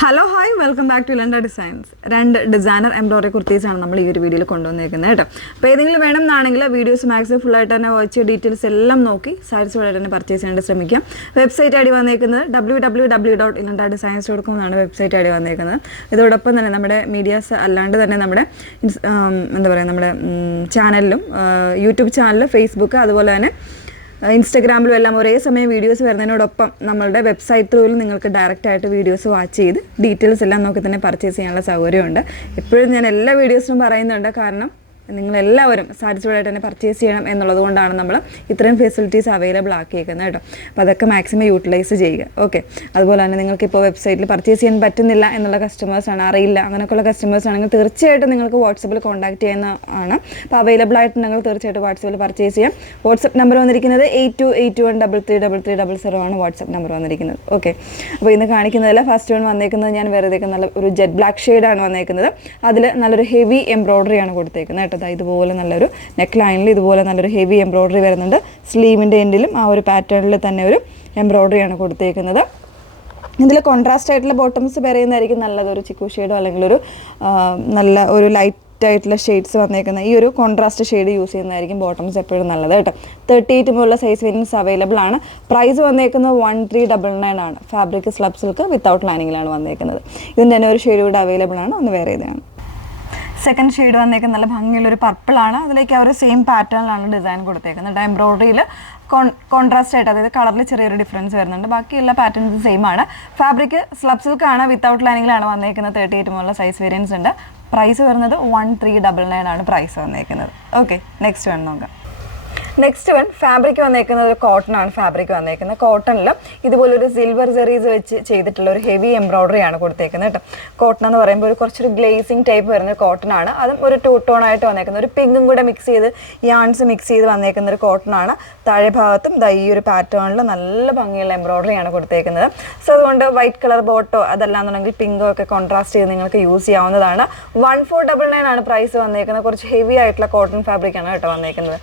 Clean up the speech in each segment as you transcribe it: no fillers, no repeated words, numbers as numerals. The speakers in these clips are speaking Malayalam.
Hello hi welcome back to ഇലണ്ട ഡിസൈൻസ്. രണ്ട് ഡിസൈനർ എംബ്രോയിഡറി കുർത്തീസാണ് നമ്മൾ ഈ ഒരു വീഡിയോയിൽ കൊണ്ടുവന്നിരിക്കുന്നത് കേട്ടോ. അപ്പോൾ ഏതെങ്കിലും വേണം എന്നാണെങ്കിൽ വീഡിയോസ് മാക്സിമം ഫുള്ളായിട്ട് തന്നെ വാച്ച് ഡീറ്റെയിൽസ് എല്ലാം നോക്കി സാറ്റിസ്ഫൈഡ് തന്നെ പർച്ചേസ് ചെയ്യാൻ ശ്രമിക്കാം. വെബ്സൈറ്റ് ഐ ഡി വന്നേക്കുന്നത് www.ilandadesigns.com എന്നാണ് വെബ്സൈറ്റ് ഐ ഡി വന്നേക്കുന്നത്. ഇതോടൊപ്പം തന്നെ നമ്മുടെ മീഡിയാസ് അല്ലാണ്ട് തന്നെ നമ്മുടെ എന്താ പറയുക നമ്മുടെ ചാനലിലും യൂട്യൂബ് ചാനൽ, ഫേസ്ബുക്ക്, അതുപോലെ തന്നെ ഇൻസ്റ്റഗ്രാമിലും എല്ലാം ഒരേ സമയം വീഡിയോസ് വരുന്നതിനോടൊപ്പം നമ്മളുടെ വെബ്സൈറ്റ് ത്രൂവിൽ നിങ്ങൾക്ക് ഡയറക്റ്റായിട്ട് വീഡിയോസ് വാച്ച് ചെയ്ത് ഡീറ്റെയിൽസ് എല്ലാം നോക്കി തന്നെ പർച്ചേസ് ചെയ്യാനുള്ള സൗകര്യമുണ്ട്. എപ്പോഴും ഞാൻ എല്ലാ വീഡിയോസിലും പറയുന്നുണ്ട്, കാരണം നിങ്ങളെല്ലാവരും സാറ്റിസ്ഫൈഡ് ആയിട്ട് തന്നെ പർച്ചേസ് ചെയ്യണം എന്നുള്ളത് കൊണ്ടാണ് നമ്മൾ ഇത്രയും ഫെസിലിറ്റീസ് അവൈലബിൾ ആക്കിയേക്കുന്നത് കേട്ടോ. അപ്പോൾ അതൊക്കെ മാക്സിമം യൂട്ടിലൈസ് ചെയ്യുക. ഓക്കെ, അതുപോലെ തന്നെ നിങ്ങൾക്കിപ്പോൾ വെബ്സൈറ്റിൽ പർച്ചേസ് ചെയ്യാൻ പറ്റുന്നില്ല എന്നുള്ള കസ്റ്റമേഴ്സാണ്, അറിയില്ല അങ്ങനെയൊക്കെയുള്ള കസ്റ്റമേഴ്സ് ആണെങ്കിൽ തീർച്ചയായിട്ടും നിങ്ങൾക്ക് വാട്സപ്പിൽ കോൺടാക്ട് ചെയ്യുന്നതാണ്. അപ്പോൾ അവൈലബിൾ ആയിട്ടുണ്ടെങ്കിൽ തീർച്ചയായിട്ടും വാട്സപ്പിൽ പർച്ചേസ് ചെയ്യാം. വാട്സപ്പ് നമ്പർ വന്നിരിക്കുന്നത് 8281333300 ആണ് വാട്സപ്പ് നമ്പർ വന്നിരിക്കുന്നത്. ഓക്കെ, അപ്പോൾ ഇന്ന് കാണിക്കുന്നതല്ല, ഫസ്റ്റ് വൺ വന്നേക്കുന്നത് ഞാൻ വേറെ നല്ല ഒരു ജെറ്റ് ബ്ലാക്ക് ഷെയ്ഡാണ് വന്നേക്കുന്നത്. അതിൽ നല്ലൊരു ഹെവി എംബ്രോയിഡറിയാണ് കൊടുത്തേക്കുന്നത് കേട്ടോ. ഇതുപോലെ നല്ലൊരു നെക്ക് ലൈനിൽ ഇതുപോലെ നല്ലൊരു ഹെവി എംബ്രോയിഡറി വരുന്നുണ്ട്. സ്ലീവിൻ്റെ എൻഡിലും ആ ഒരു പാറ്റേണിൽ തന്നെ ഒരു എംബ്രോയിഡറിയാണ് കൊടുത്തേക്കുന്നത്. ഇതിൽ കോൺട്രാസ്റ്റ് ആയിട്ടുള്ള ബോട്ടംസ് പറയുന്നതായിരിക്കും നല്ലത്. ഒരു ചിക്കു ഷെയ്ഡോ അല്ലെങ്കിൽ ഒരു നല്ല ഒരു ലൈറ്റ് ആയിട്ടുള്ള ഷെയ്ഡ്സ് വന്നേക്കുന്ന ഈ ഒരു കോൺട്രാസ്റ്റ് ഷെയ്ഡ് യൂസ് ചെയ്യുന്നതായിരിക്കും ബോട്ടംസ് എപ്പോഴും നല്ലത് കേട്ടോ. 38 മുതലുള്ള സൈസ് വേരിയൻസ് അവൈലബിൾ ആണ്. പ്രൈസ് വന്നേക്കുന്നത് 1399 ആണ്. ഫാബ്രിക് സ്ലബ് സിൽക്ക് വിത്തൗട്ട് ലൈനിങ്ങിലാണ് വന്നേക്കുന്നത്. ഇതിൻ്റെ തന്നെ ഒരു ഷെയ്ഡ് കൂടെ അവൈലബിൾ ആണ്, ഒന്ന് വേറെ ഇതാണ്. സെക്കൻഡ് ഷെയ്ഡ് വന്നേക്കുന്നത് നല്ല ഭംഗിയുള്ളൊരു പർപ്പിളാണ്. അതിലേക്ക് ആ ഒരു സെയിം പാറ്റേണിലാണ് ഡിസൈൻ കൊടുത്തേക്കുന്നത്. എംബ്രോയിഡറിയിൽ കോൺട്രാസ്റ്റ് ആയിട്ട്, അതായത് കളറിൽ ചെറിയൊരു ഡിഫറൻസ് വരുന്നുണ്ട്. ബാക്കി എല്ലാ പാറ്റേൺസും സെയിം ആണ്. ഫാബ്രിക് സ്ലബ് സിൽക്കാണ്, വിത്തൗട്ട് ലൈനിങ്ങിലാണ് വന്നേക്കുന്നത്. 38 മുതലുള്ള സൈസ് വേരിയൻസ് ഉണ്ട്. പ്രൈസ് വരുന്നത് 1399 ആണ് പ്രൈസ് വന്നേക്കുന്നത്. ഓക്കെ, നെക്സ്റ്റ് വൺ നോക്കാം. നെക്സ്റ്റ് വൺ ഫാബ്രിക് വന്നേക്കുന്നത് ഒരു കോട്ടൺ ആണ്. ഫാബ്രിക് വന്നേക്കുന്നത് കോട്ടണിൽ ഇതുപോലൊരു സിൽവർ സെറീസ് വെച്ച് ചെയ്തിട്ടുള്ള ഒരു ഹെവി എംബ്രോയിഡറി ആണ് കൊടുത്തേക്കുന്നത് കേട്ടോ. കോട്ടൺ എന്ന് പറയുമ്പോൾ ഒരു കുറച്ചൊരു ഗ്ലേസിങ് ടൈപ്പ് വരുന്ന കോട്ടൺ ആണ്. അതും ഒരു 2 ടോൺ ആയിട്ട് വന്നേക്കുന്നത്, ഒരു പിങ്കും കൂടെ മിക്സ് ചെയ്ത് യാൺസ് മിക്സ് ചെയ്ത് വന്നേക്കുന്ന ഒരു കോട്ടൺ ആണ്. താഴെ ഭാഗത്തും ഈ ഒരു പാറ്റേണിൽ നല്ല ഭംഗിയുള്ള എംബ്രോയിഡറി ആണ് കൊടുത്തേക്കുന്നത്. സോ അതുകൊണ്ട് വൈറ്റ് കളർ ബോട്ടോ അതല്ലാന്നുണ്ടെങ്കിൽ പിങ്കോ ഒക്കെ കോൺട്രാസ്റ്റ് ചെയ്ത് നിങ്ങൾക്ക് യൂസ് ചെയ്യാവുന്നതാണ്. 1499 ആണ് പ്രൈസ് വന്നേക്കുന്നത്. കുറച്ച് ഹെവി ആയിട്ടുള്ള കോട്ടൺ ഫാബ്രിക് ആണ് കേട്ടോ വന്നേക്കുന്നത്.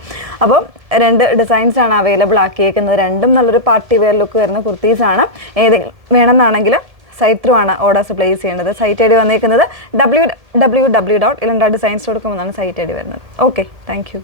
അപ്പം രണ്ട് ഡിസൈൻസ് ആണ് അവൈലബിൾ ആക്കിയേക്കുന്നത്. രണ്ടും നല്ലൊരു പാർട്ടി വെയർ ലുക്ക് വരുന്ന കുർത്തീസാണ്. ഏതെങ്കിലും വേണമെന്നാണെങ്കിൽ സൈറ്റ് ത്രൂ ആണ് ഓർഡേഴ്സ് പ്ലേസ് ചെയ്യേണ്ടത്. സൈറ്റ് ഐ ഡി വന്നേക്കുന്നത് www.ilandadesigns.com എന്നാണ് സൈറ്റ് ഐ ഡി വരുന്നത്. Okay, thank you.